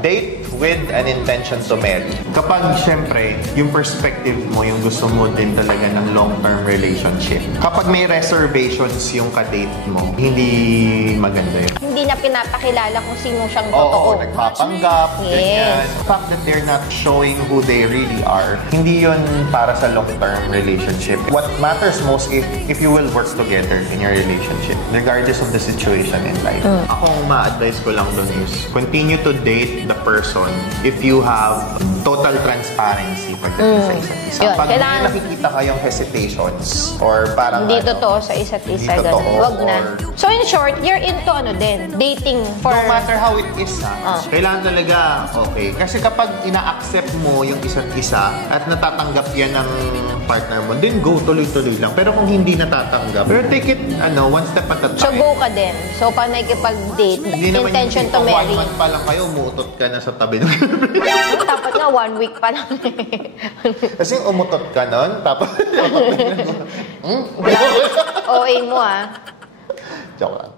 Date with an intention to marry. Kapag, syempre, yung perspective mo, yung gusto mo din talaga ng long-term relationship. Kapag may reservations yung ka-date mo, hindi maganda yun. Hindi na pinapakilala kung sino siyang totoo. Oo, nagpapanggap, ganyan. The fact that they're not showing who they really are, hindi yun para sa long-term relationship. What matters most if you will work together in your relationship, regardless of the situation in life. Ako, ang ma-advise ko lang dun is, continue to date the person if you have total transparency pagdating sa isa't isa. Yun, Pag may nakikita kayong hesitations or parang hindi totoo sa isa't isa, wag na. So in short, you're into ano din, dating for... No matter how it is, kailangan talaga okay. Kasi kapag ina-accept mo yung isa't isa at natatanggap yan ng partner mo, then go, tuloy-tuloy lang. Pero kung hindi natatanggap, pero take it, one step at a time. So go ka din. So pag nakikipag-date, intention to marry. 1 month pa lang kayo, umutot ka na sa tabi ng dapat nga 1 week pa lang. Kasi umutot ka nun, tapos OA mo joke lang.